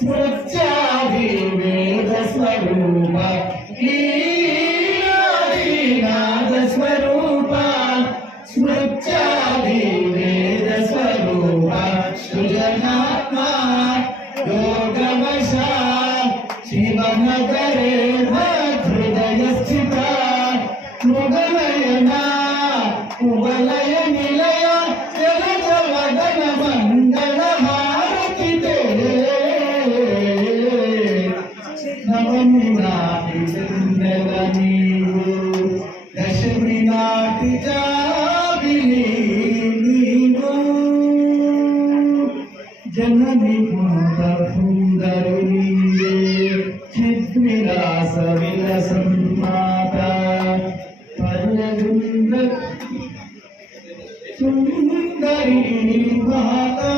स्मृत्यादि वेद स्वरूप लीलादीनाद स्वरूप स्मृत्यादि वेद स्वरूप सृजनात्मा योगवशा शिवनगरे हृदय स्थिता मृगनयना कुवलय निलय जल जलगन मंगल हारति तेरे नवमी नाटी चंदन नीवु दशमी नाटी जाबिनी नीवु जननी माता सुंदरी चिद्विलास विलसं माता सुंदरी माता